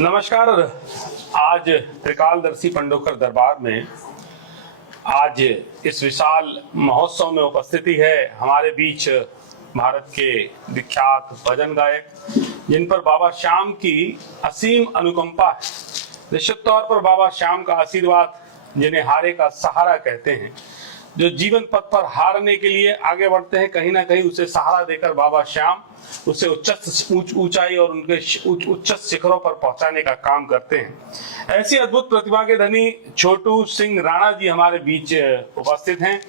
नमस्कार। आज त्रिकालदर्शी पंडोकर दरबार में आज इस विशाल महोत्सव में उपस्थिति है हमारे बीच भारत के विख्यात भजन गायक, जिन पर बाबा श्याम की असीम अनुकंपा है। निश्चित तौर पर बाबा श्याम का आशीर्वाद, जिन्हें हारे का सहारा कहते हैं, जो जीवन पथ पर हारने के लिए आगे बढ़ते हैं, कहीं ना कहीं उसे सहारा देकर बाबा श्याम उसे ऊंचाई और उनके उच्च शिखरों पर पहुंचाने का काम करते हैं। ऐसी अद्भुत प्रतिभा के धनी छोटू सिंह राणा जी हमारे बीच उपस्थित हैं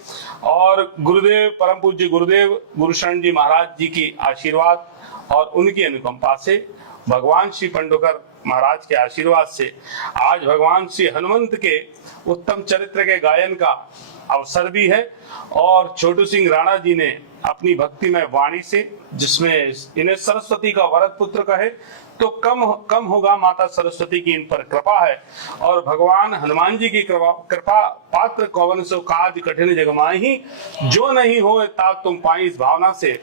और गुरुदेव, परम पूज्य गुरुदेव गुरुशरण जी महाराज जी की आशीर्वाद और उनकी अनुकंपा से, भगवान श्री पंडोकर महाराज के आशीर्वाद से आज भगवान श्री हनुमंत के उत्तम चरित्र के गायन का अवसर भी है। और छोटू सिंह राणा जी ने अपनी भक्तिमय वाणी से, जिसमें इन्हें सरस्वती का वरद पुत्र कहे तो कम होगा, माता सरस्वती की इन पर कृपा है। और भगवान हनुमान जी की कृपा पात्र कौवन सो काज कठिन जग माहि, जो नहीं हो तात तुम पाई, इस भावना से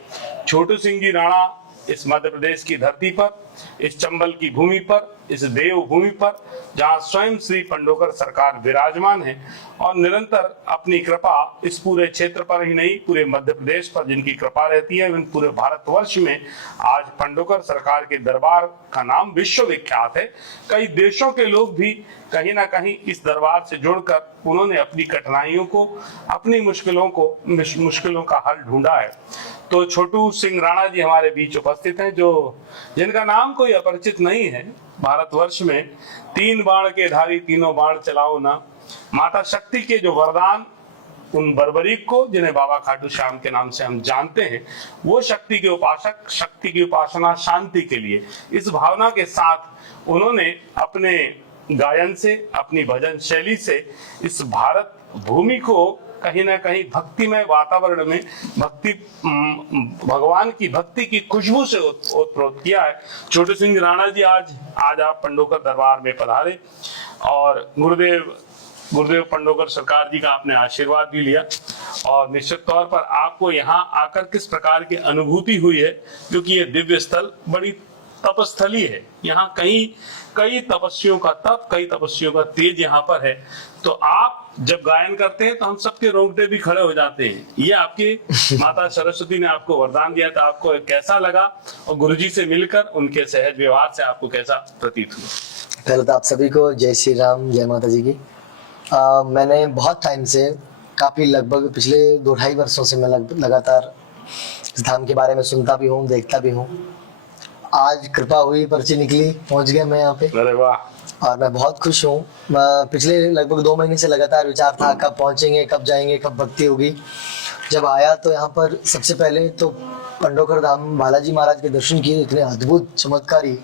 छोटू सिंह जी राणा इस मध्य प्रदेश की धरती पर, इस चंबल की भूमि पर, इस देव भूमि पर, जहां स्वयं श्री पंडोकर सरकार विराजमान है और निरंतर अपनी कृपा इस पूरे क्षेत्र पर ही नहीं, पूरे मध्य प्रदेश पर जिनकी कृपा रहती है, पूरे भारतवर्ष में आज पंडोकर सरकार के दरबार का नाम विश्व विख्यात है। कई देशों के लोग भी कहीं ना कहीं इस दरबार से जुड़कर उन्होंने अपनी कठिनाइयों को, अपनी मुश्किलों का हल ढूंढा है। तो छोटू सिंह राणा जी हमारे बीच उपस्थित हैं, जिनका नाम कोई अपरिचित नहीं है। भारतवर्ष में 3 बाण के धारी तीनों बाण चलाओ ना, माता शक्ति के जो वरदान उन बर्बरीक को, जिन्हें बाबा खाटू श्याम के नाम से हम जानते हैं, वो शक्ति के उपासक, शक्ति की उपासना शांति के लिए, इस भावना के साथ उन्होंने अपने गायन से, अपनी भजन शैली से इस भारत भूमि को कहीं ना कहीं भक्तिमय वातावरण में भगवान की भक्ति की खुशबू से ओतप्रोत किया है। छोटू सिंह राणा जी आज आप पंडोकर दरबार में पधारे और गुरुदेव पंडोकर सरकार जी का आपने आशीर्वाद भी लिया। और निश्चित तौर पर आपको यहाँ आकर किस प्रकार की अनुभूति हुई है, क्योंकि ये दिव्य स्थल बड़ी तपस्थली है। यहाँ कई तपस्वियों का तप, कई तपस्वियों का तेज यहाँ पर है। तो आप जब गायन करते हैं तो हम सबके रोंगटे भी खड़े हो जाते हैं। ये आपकी माता सरस्वती ने आपको वरदान दिया था, आपको कैसा लगा और गुरुजी से मिलकर उनके सहज व्यवहार से आपको कैसा प्रतीत हुआ? पहले तो आप सभी को जय श्री राम, जय माता जी की। मैंने बहुत टाइम से, काफ़ी लगभग पिछले 2-2.5 वर्षों से मैं लगातार इस धाम के बारे में सुनता भी हूँ, देखता भी हूँ। आज कृपा हुई, पर्ची निकली, पहुँच गया मैं यहाँ पे। अरे वाह! और मैं बहुत खुश हूँ। पिछले लगभग 2 महीने से लगातार विचार था, कब पहुँचेंगे, कब जाएंगे, कब भक्ति होगी। जब आया तो यहाँ पर सबसे पहले तो पंडोकर धाम बालाजी महाराज के दर्शन किए, इतने अद्भुत चमत्कारी,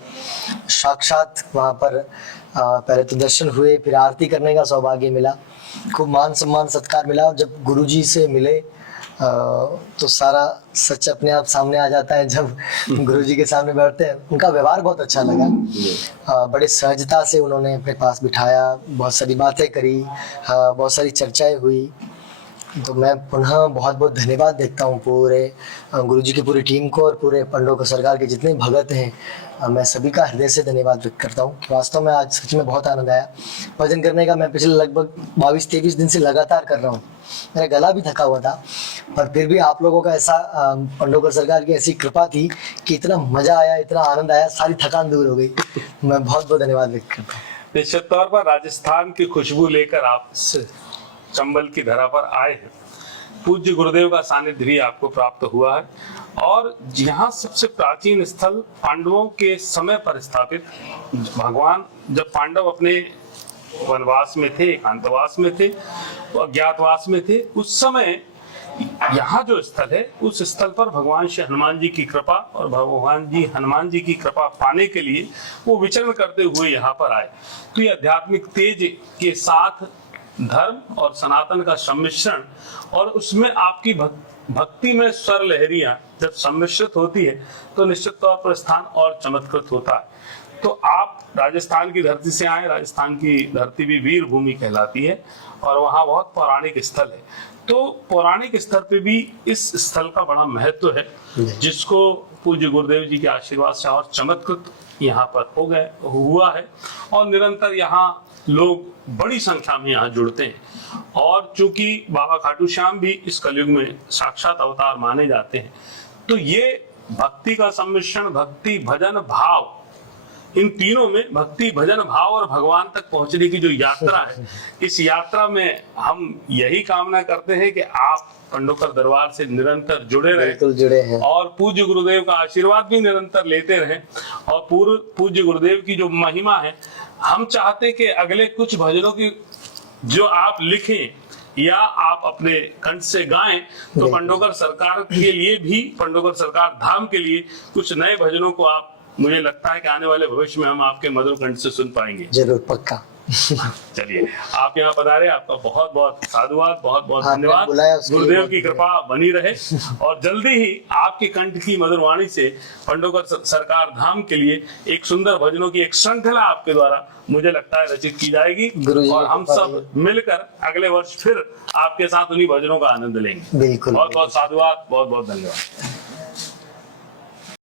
साक्षात वहाँ पर पहले तो दर्शन हुए, फिर आरती करने का सौभाग्य मिला, खूब मान सम्मान सत्कार मिला। जब गुरुजी से मिले तो सारा सच अपने आप सामने आ जाता है। जब गुरुजी के सामने बैठते हैं, उनका व्यवहार बहुत अच्छा लगा। बड़े सहजता से उन्होंने अपने पास बिठाया, बहुत सारी बातें करी, बहुत सारी चर्चाएं हुई। तो मैं पुनः बहुत बहुत धन्यवाद देता हूँ पूरे गुरुजी की पूरी टीम को और पूरे पंडोकर सरकार के जितने भगत हैं, मैं सभी का हृदय से धन्यवाद व्यक्त करता हूँ। वास्तव में आज सच में बहुत आनंद आया भजन करने का। मैं पिछले लगभग 22-23 दिन से लगातार कर रहा हूँ। मेरा गला भी थका हुआ था, पर फिर भी आप लोगों का ऐसा, पंडोकर सरकार की ऐसी कृपा थी कि इतना मजा आया, इतना आनंद आया, सारी थकान दूर हो गई। मैं बहुत बहुत धन्यवाद व्यक्त करता हूँ। निश्चित तौर पर राजस्थान की खुशबू लेकर आप चंबल की धरा पर आए हैं। पूज्य गुरुदेव का सानिध्य भी आपको प्राप्त हुआ है और यहाँ सबसे प्राचीन स्थल पांडवों के समय पर स्थापित, भगवान जब पांडव अपने वनवास में थे, एकांतवास में थे, अज्ञातवास में थे, उस समय यहाँ जो स्थल है, उस स्थल पर भगवान श्री हनुमान जी की कृपा और हनुमान जी की कृपा पाने के लिए वो विचरण करते हुए यहाँ पर आए। तो ये आध्यात्मिक तेज के साथ धर्म और सनातन का सम्मिश्रण, और उसमें आपकी भक्ति में स्वर लहरियां जब सम्मिश्रित होती है तो निश्चित तौर पर स्थान और चमत्कृत होता है। तो आप राजस्थान की धरती से आए। राजस्थान की धरती भी वीर भूमि कहलाती है और वहाँ बहुत पौराणिक स्थल है। तो पौराणिक स्तर पे भी इस स्थल का बड़ा महत्व है, जिसको पूज्य गुरुदेव जी के आशीर्वाद से और चमत्कृत यहाँ पर हुआ है। और निरंतर यहाँ लोग बड़ी संख्या में यहाँ जुड़ते हैं। और चूंकि बाबा खाटू श्याम भी इस कलयुग में साक्षात अवतार माने जाते हैं, तो ये भक्ति का सम्मिश्रण, भक्ति भजन भाव, इन तीनों में भक्ति भजन भाव और भगवान तक पहुंचने की जो यात्रा है, इस यात्रा में हम यही कामना करते हैं कि आप पंडोकर दरबार से निरंतर जुड़े रहे और पूज्य गुरुदेव का आशीर्वाद भी निरंतर लेते रहें। और पूज्य गुरुदेव की जो महिमा है, हम चाहते हैं कि अगले कुछ भजनों की जो आप लिखें या आप अपने कंठ से गाएं, तो पंडोकर सरकार के लिए भी, पंडोकर सरकार धाम के लिए कुछ नए भजनों को आप, मुझे लगता है कि आने वाले भविष्य में हम आपके मधुर कंठ से सुन पाएंगे। जरूर, पक्का। चलिए, आप यहाँ पधारे, आपका बहुत बहुत साधुवाद, बहुत बहुत हाँ, धन्यवाद। गुरुदेव की कृपा बनी रहे और जल्दी ही आपके कंठ की मधुर वाणी से पंडोकर सरकार धाम के लिए एक सुंदर भजनों की एक श्रृंखला आपके द्वारा, मुझे लगता है, रचित की जाएगी और हम सब मिलकर अगले वर्ष फिर आपके साथ उन्हीं भजनों का आनंद लेंगे। बिल्कुल। बहुत बहुत साधुवाद, बहुत बहुत धन्यवाद।